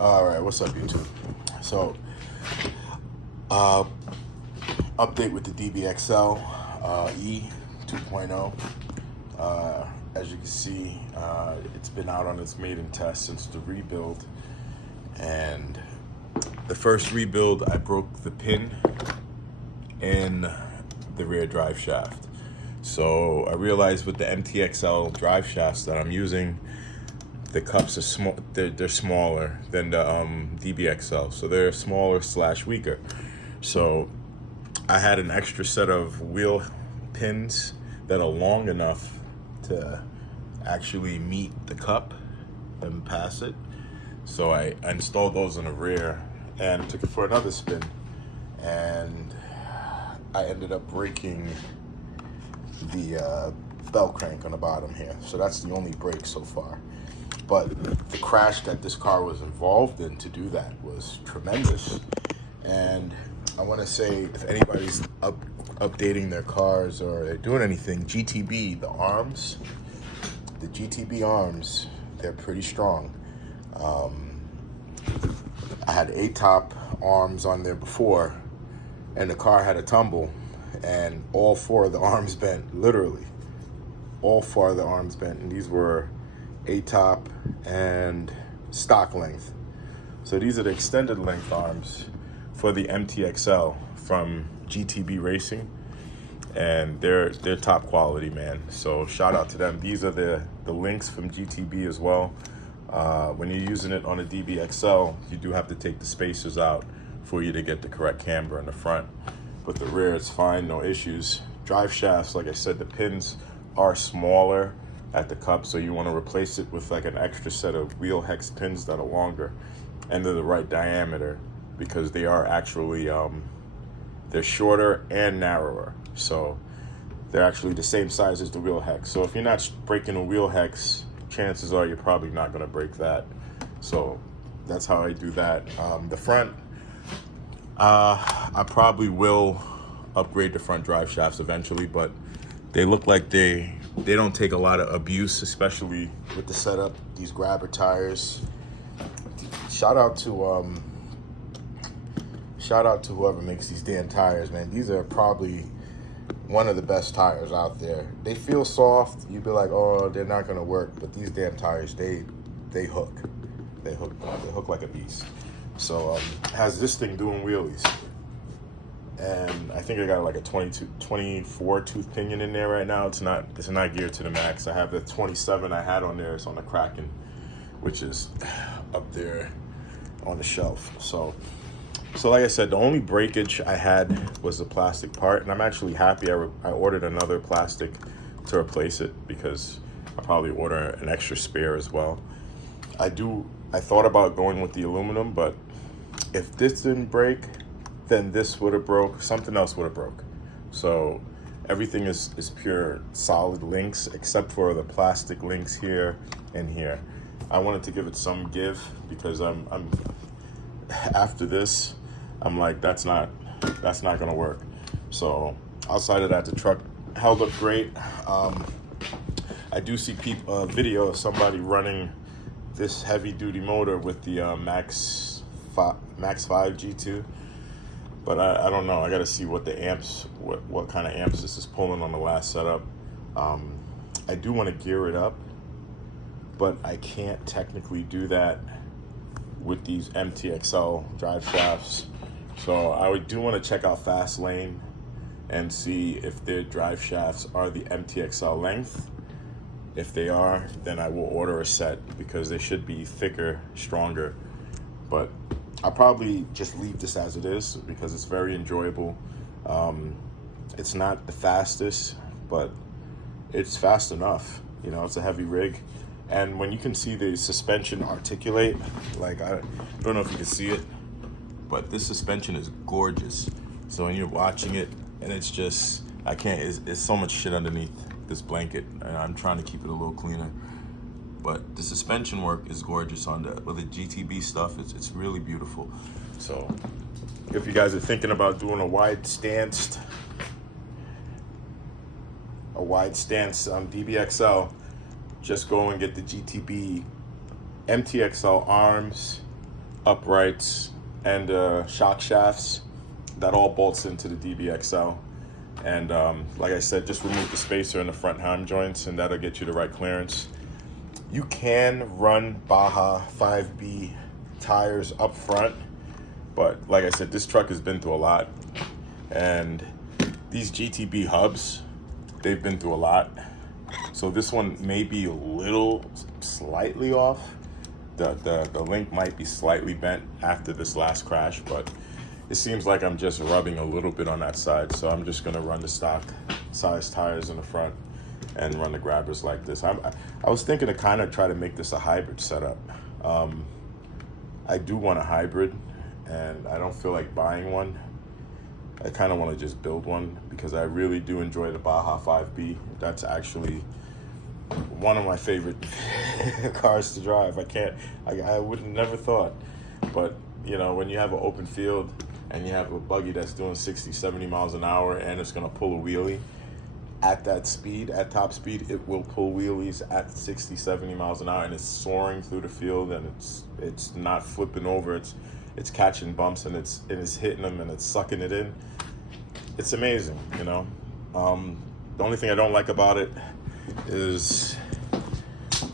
All right, what's up, YouTube? So, uh, update with the Dbxl-E2.0. As you can see, it's been out on its maiden test since the rebuild. And the first rebuild, I broke the pin in the rear drive shaft. So I realized with the MTXL drive shafts that I'm using, the cups are small. They're smaller than the Dbxl, so they're smaller / weaker. So I had an extra set of wheel pins that are long enough to actually meet the cup and pass it. So I installed those in the rear and took it for another spin, and I ended up breaking the bell crank on the bottom here. So that's the only break so far. But the crash that this car was involved in to do that was tremendous. And I want to say, if anybody's updating their cars or they're doing anything, GTB, the GTB arms, they're pretty strong. I had A-top arms on there before, and the car had a tumble, and all four of the arms bent, literally. All four of the arms bent, and these were A-top and stock length. So these are the extended length arms for the MTXL from GTB Racing, and they're top quality, man. So shout out to them. These are the links from GTB as well. When you're using it on a Dbxl, you do have to take the spacers out for you to get the correct camber in the front. But the rear, it's fine, no issues. Drive shafts, like I said, the pins are smaller at the cup, so you want to replace it with like an extra set of wheel hex pins that are longer and they're the right diameter, because they are actually they're shorter and narrower, so they're actually the same size as the wheel hex. So if you're not breaking a wheel hex, chances are you're probably not going to break that. So that's how I do that. The front, I probably will upgrade the front drive shafts eventually, but they look like they don't take a lot of abuse, especially with the setup. These grabber tires. Shout out to whoever makes these damn tires, man. These are probably one of the best tires out there. They feel soft. You'd be like, oh, they're not gonna work, but these damn tires, they hook. They hook like a beast. So has this thing doing wheelies, and I think I got like a 24 tooth pinion in there right now. It's not geared to the max. I have the 27 I had on there. It's on the Kraken, which is up there on the shelf. So like I said, the only breakage I had was the plastic part, and I'm actually happy I ordered another plastic to replace it, because I'll probably order an extra spare as well. I thought about going with the aluminum, but if this didn't break, then this would have broke, something else would have broke. So everything is pure solid links, except for the plastic links here and here. I wanted to give it some give, because I'm after this, I'm like, that's not gonna work. So outside of that, the truck held up great. I do see a video of somebody running this heavy duty motor with the Max 5 G2, but I don't know. I gotta see what the amps, what kind of amps this is pulling on the last setup. I do want to gear it up, but I can't technically do that with these MTXL drive shafts. So I do want to check out Fastlane and see if their drive shafts are the MTXL length. If they are, then I will order a set, because they should be thicker, stronger. But I'll probably just leave this as it is, because it's very enjoyable. It's not the fastest, but it's fast enough. You know, it's a heavy rig. And when you can see the suspension articulate, like, I don't know if you can see it, but this suspension is gorgeous. So when you're watching it, and it's just, it's so much shit underneath this blanket, and I'm trying to keep it a little cleaner. But the suspension work is gorgeous on the GTB stuff. It's really beautiful. So if you guys are thinking about doing a wide stance Dbxl, just go and get the GTB MTXL arms uprights, and shock shafts. That all bolts into the DBXL. And like I said, just remove the spacer in the front ham joints, and that'll get you the right clearance. You can run Baja 5B tires up front, but like I said, this truck has been through a lot. And these GTB hubs, they've been through a lot. So this one may be a little slightly off. The link might be slightly bent after this last crash, but it seems like I'm just rubbing a little bit on that side. So I'm just gonna run the stock size tires in the front and run the grabbers like this. I was thinking to kind of try to make this a hybrid setup. I do want a hybrid, and I don't feel like buying one. I kind of want to just build one because I really do enjoy the Baja 5B. That's actually one of my favorite cars to drive. I would have never thought. But, you know, when you have an open field and you have a buggy that's doing 60, 70 miles an hour and it's going to pull a wheelie at that speed, at top speed, it will pull wheelies at 60, 70 miles an hour, and it's soaring through the field, and it's not flipping over. It's catching bumps, and it's hitting them, and it's sucking it in. It's amazing, you know. The only thing I don't like about it is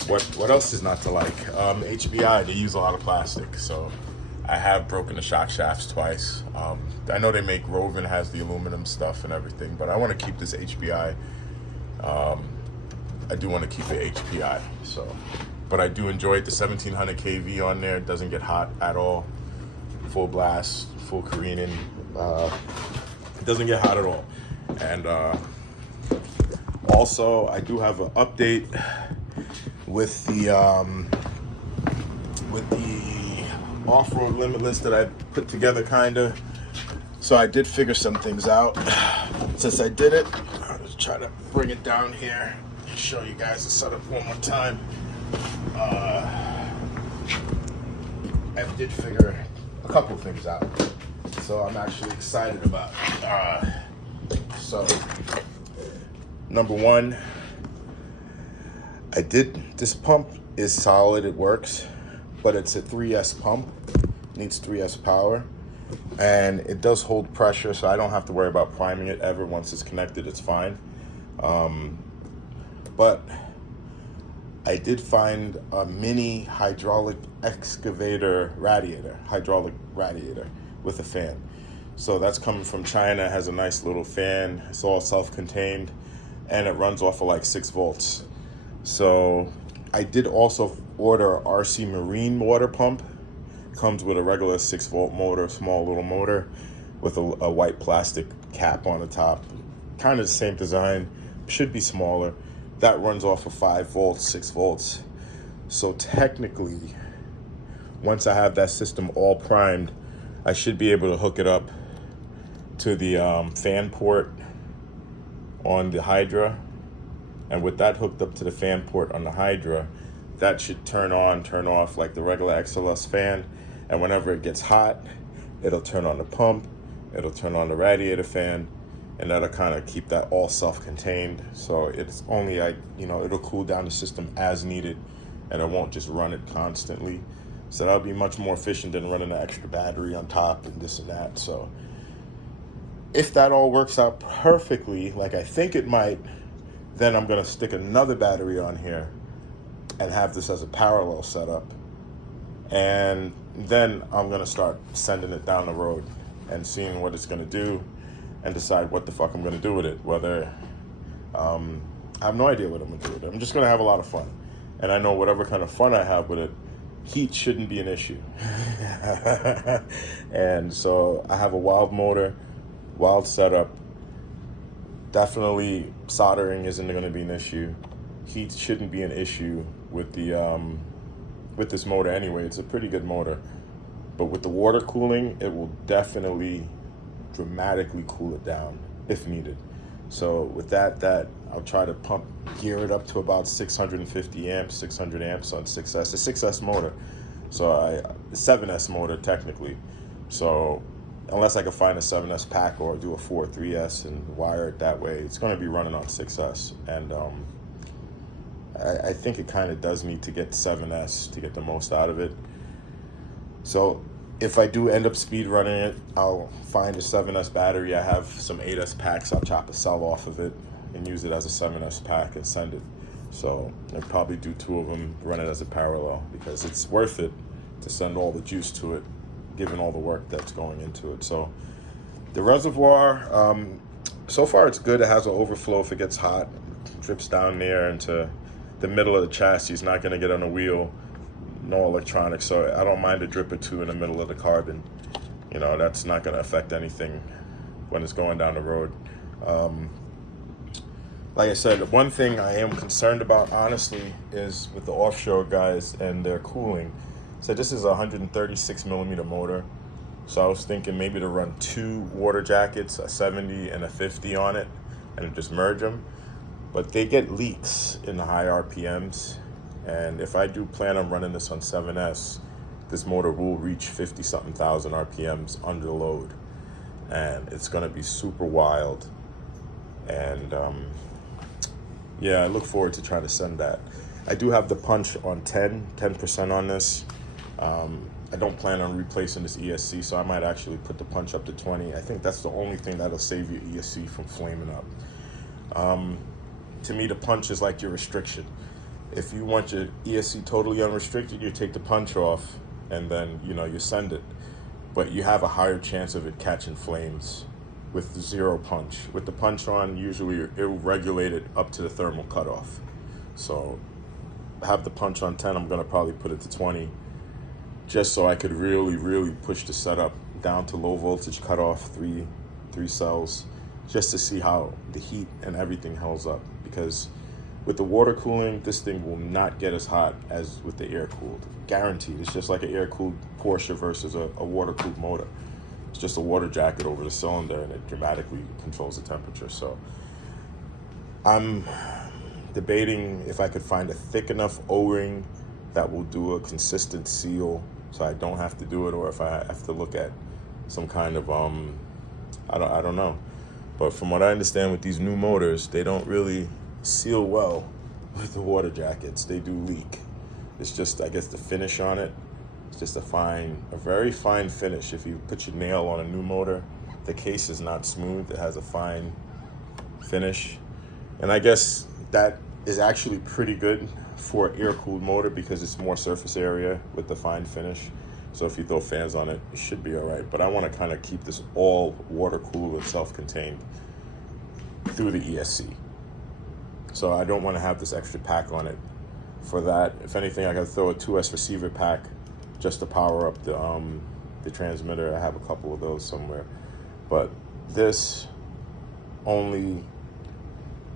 what else is not to like? HBI, they use a lot of plastic, so I have broken the shock shafts twice. I know they make Rovin has the aluminum stuff and everything, but I want to keep this HBI. I do want to keep it HBI, so. But I do enjoy it. The 1700 kV on there doesn't get hot at all. Full blast, full careening. It doesn't get hot at all. And also, I do have an update with the off-road limitless that I put together, kinda. So I did figure some things out. Since I did it, I'll just try to bring it down here and show you guys the setup one more time. I did figure a couple things out, so I'm actually excited about it. So, number one, this pump is solid, it works, but it's a 3S pump, needs 3S power, and it does hold pressure, so I don't have to worry about priming it ever. Once it's connected, it's fine. But I did find a mini hydraulic excavator radiator, hydraulic radiator with a fan. So that's coming from China, it has a nice little fan, it's all self-contained, and it runs off of like 6 volts. So I did also order a RC Marine water pump. Comes with a regular 6-volt motor, small little motor with a white plastic cap on the top. Kind of the same design, should be smaller. That runs off of 5 volts, 6 volts. So technically, once I have that system all primed, I should be able to hook it up to the fan port on the Hydra. And with that hooked up to the fan port on the Hydra, that should turn on, turn off like the regular XLS fan. And whenever it gets hot, it'll turn on the pump, it'll turn on the radiator fan, and that'll kind of keep that all self-contained. So it's only it'll cool down the system as needed, and it won't just run it constantly. So that'll be much more efficient than running an extra battery on top and this and that. So if that all works out perfectly, like I think it might, then I'm gonna stick another battery on here and have this as a parallel setup. And then I'm gonna start sending it down the road and seeing what it's gonna do and decide what the fuck I'm gonna do with it. Whether, I have no idea what I'm gonna do with it. I'm just gonna have a lot of fun. And I know whatever kind of fun I have with it, heat shouldn't be an issue. And so I have a wild motor, wild setup. Definitely soldering isn't gonna be an issue. Heat shouldn't be an issue with with this motor anyway. It's a pretty good motor. But with the water cooling, it will definitely dramatically cool it down if needed. So with that I'll try to gear it up to about 650 amps, 600 amps on 6S. The 6S motor, so the 7S motor technically. So unless I can find a 7S pack or do a 3S and wire it that way, it's gonna be running on 6S. And I think it kind of does need to get 7S to get the most out of it. So if I do end up speed running it, I'll find a 7S battery. I have some 8S packs. I'll chop a cell off of it and use it as a 7S pack and send it. So I'll probably do 2 of them, run it as a parallel, because it's worth it to send all the juice to it, given all the work that's going into it. So the reservoir, so far it's good. It has an overflow if it gets hot. It drips down there into the middle of the chassis. It's not gonna get on the wheel. No electronics, so I don't mind a drip or 2 in the middle of the carbon. You know, that's not gonna affect anything when it's going down the road. Like I said, one thing I am concerned about, honestly, is with the offshore guys and their cooling. So this is a 136 millimeter motor. So I was thinking maybe to run 2 water jackets, a 70 and a 50 on it, and just merge them. But they get leaks in the high RPMs. And if I do plan on running this on 7S, this motor will reach 50-something thousand RPMs under load. And it's gonna be super wild. And yeah, I look forward to trying to send that. I do have the punch on 10% on this. I don't plan on replacing this ESC, so I might actually put the punch up to 20. I think that's the only thing that'll save your ESC from flaming up. To me, the punch is like your restriction. If you want your ESC totally unrestricted, you take the punch off and then, you know, you send it. But you have a higher chance of it catching flames with 0 punch. With the punch on, usually it will regulate it up to the thermal cutoff. So I have the punch on 10, I'm gonna probably put it to 20, just so I could really push the setup down to low voltage cutoff, three cells, just to see how the heat and everything holds up. Because with the water cooling, this thing will not get as hot as with the air cooled. Guaranteed. It's just like an air cooled Porsche versus a water cooled motor. It's just a water jacket over the cylinder and it dramatically controls the temperature. So I'm debating if I could find a thick enough O-ring that will do a consistent seal so I don't have to do it, or if I have to look at some kind of, I don't know. But from what I understand with these new motors, they don't really seal well with the water jackets. They do leak. It's just, I guess, the finish on it. It's just a very fine finish. If you put your nail on a new motor, the case is not smooth. It has a fine finish. And I guess that is actually pretty good for an air-cooled motor because it's more surface area with the fine finish. So if you throw fans on it, it should be all right. But I want to kind of keep this all water-cooled and self-contained through the ESC. So I don't want to have this extra pack on it. For that, if anything, I gotta throw a 2S receiver pack just to power up the transmitter. I have a couple of those somewhere. But this only,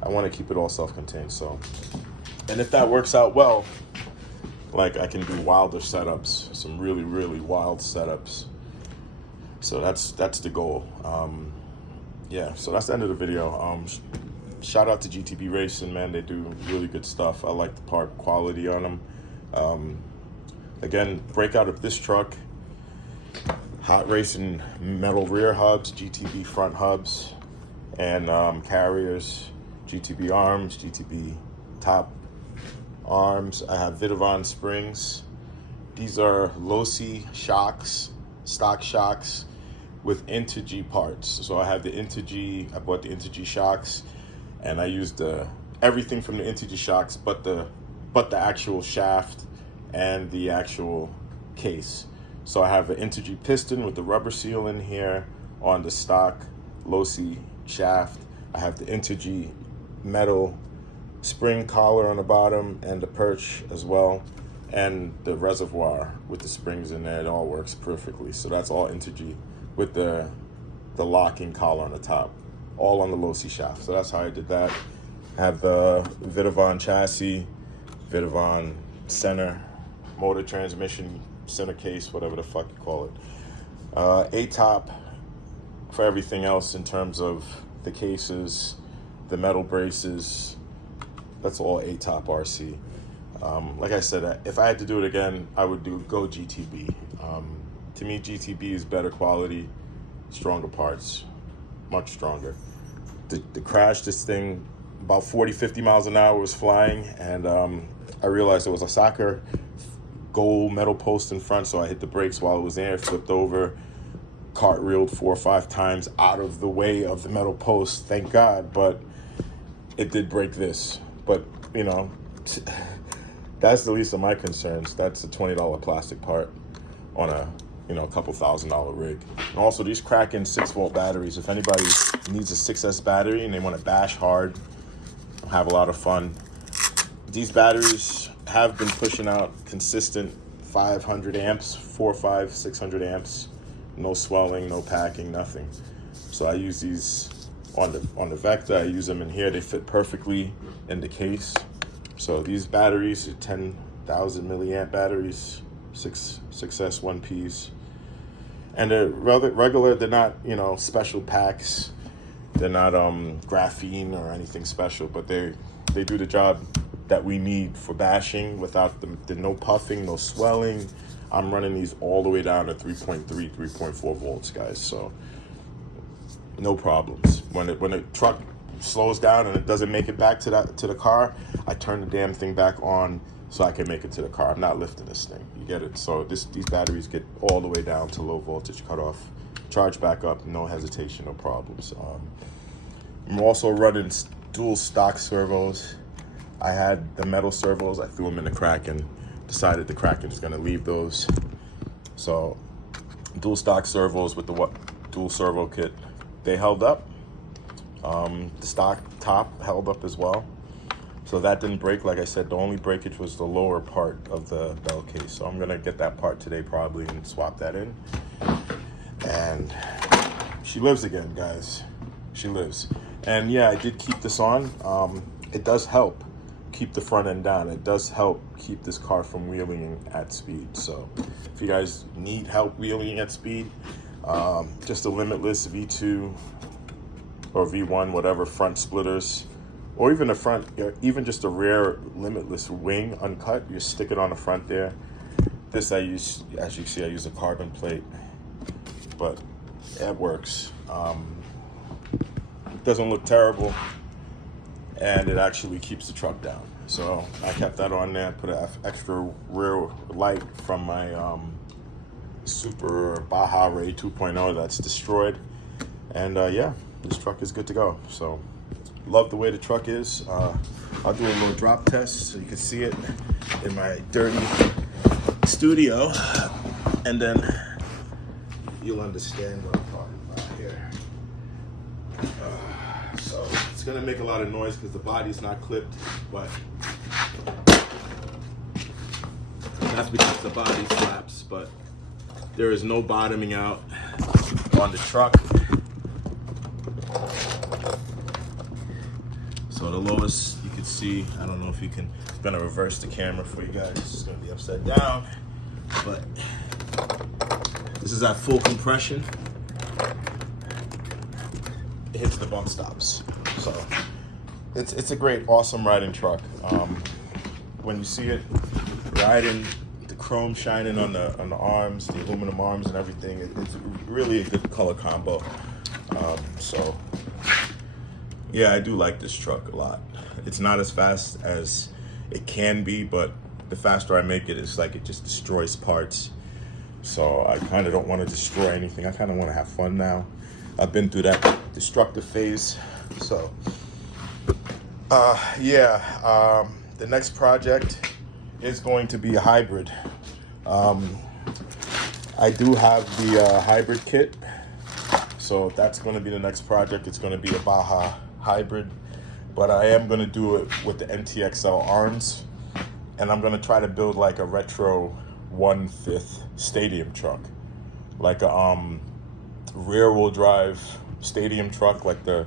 I want to keep it all self-contained. So, and if that works out well, like I can do wilder setups, some really wild setups. So that's the goal. Yeah, so that's the end of the video. Shout out to GTB Racing, man. They do really good stuff. I like the part quality on them. Again, breakout of this truck, Hot Racing metal rear hubs, GTB front hubs, and carriers, GTB arms, GTB top arms. I have Vidovon springs. These are Losi shocks, stock shocks with Interg parts. So I have the Interg, I bought the Interg shocks, and I used everything from the Interg shocks but the actual shaft and the actual case. So I have an Interg piston with the rubber seal in here on the stock Losi shaft. I have the Interg metal spring collar on the bottom and the perch as well, and the reservoir with the springs in there. It all works perfectly. So that's all Interg with the locking collar on the top, all on the Losi shaft. So that's how I did that. I have the Vidovon chassis, Vidovon center motor transmission, center case, whatever the fuck you call it. A-top for everything else in terms of the cases, the metal braces. That's all A-top RC. Like I said, if I had to do it again, I would go GTB. To me, GTB is better quality, stronger parts, much stronger. The crash, this thing, about 40, 50 miles an hour was flying, and I realized it was a soccer gold metal post in front, so I hit the brakes while it was there, flipped over, cartwheeled 4 or 5 times out of the way of the metal post, thank God, but it did break this. But, you know, that's the least of my concerns. That's a $20 plastic part on a, you know, a couple $1,000 rig. And also these Kraken 6-volt batteries, if anybody needs a 6S battery and they want to bash hard, have a lot of fun, these batteries have been pushing out consistent 500 amps, 4, 5, 600 amps, no swelling, no packing, nothing. So I use these on the Vector. I use them in here. They fit perfectly in the case. So these batteries are 10,000 milliamp batteries, 6S 1Ps, and they're regular. They're not, you know, special packs. They're not graphene or anything special, but they do the job that we need for bashing without the no puffing, no swelling. I'm running these all the way down to 3.3, 3.4 volts, guys. So no problems. When the truck slows down and it doesn't make it back to the car, I turn the damn thing back on so I can make it to the car. I'm not lifting this thing. You get it? So these batteries get all the way down to low voltage cutoff, charge back up, no hesitation, no problems. I'm also running dual stock servos. I had the metal servos, I threw them in the Kraken, decided the Kraken is gonna leave those. So dual stock servos with the dual servo kit, they held up. The stock top held up as well. So that didn't break. Like I said, the only breakage was the lower part of the bell case. So I'm gonna get that part today probably and swap that in. And she lives again, guys. She lives. And yeah, I did keep this on. It does help keep the front end down. It does help keep this car from wheeling at speed. So if you guys need help wheeling at speed, just a limitless V2 or V1, whatever, front splitters, or even the front, even just a rear limitless wing uncut, you stick it on the front there. This I use, as you see, I use a carbon plate, but it works. It doesn't look terrible, and it actually keeps the truck down. So I kept that on there, put an extra rear light from my Super Baja Ray 2.0 that's destroyed. And yeah, this truck is good to go. So love the way the truck is. I'll do a little drop test so you can see it in my dirty studio, and then you'll understand what I'm talking about here. So it's gonna make a lot of noise because the body's not clipped, but that's because the body flaps, but there is no bottoming out on the truck. So the lowest you can see, I don't know if you can, I'm gonna reverse the camera for you guys. It's gonna be upside down, but this is at full compression. It hits the bump stops. So it's a great, awesome riding truck. When you see it riding, the chrome shining on the arms, the aluminum arms and everything, it's really a good color combo. So yeah, I do like this truck a lot. It's not as fast as it can be, but the faster I make it, it's like it just destroys parts. So I kind of don't want to destroy anything. I kind of want to have fun now. I've been through that destructive phase. So yeah, the next project is going to be a hybrid. I do have the hybrid kit. So that's going to be the next project. It's going to be a Baja hybrid, but I am going to do it with the Dbxl arms, and I'm going to try to build like a retro 1/5 stadium truck, like a rear wheel drive stadium truck, like the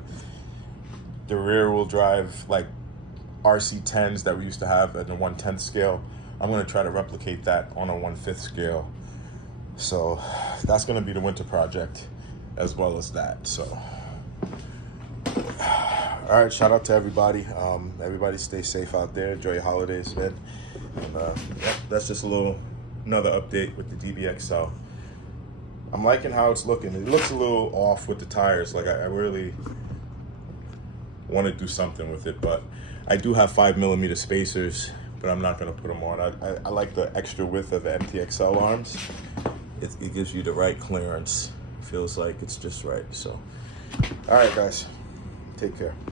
rear wheel drive like RC10s that we used to have at the 1/10 scale. I'm going to try to replicate that on a 1/5 scale. So that's going to be the winter project as well as that. So all right, shout out to everybody. Everybody stay safe out there. Enjoy your holidays, man. And, yep, that's just another update with the Dbxl. I'm liking how it's looking. It looks a little off with the tires. Like I really want to do something with it, but I do have 5mm spacers but I'm not gonna put them on. I like the extra width of the MTXL arms. It gives you the right clearance. Feels like it's just right. So, all right, guys, take care.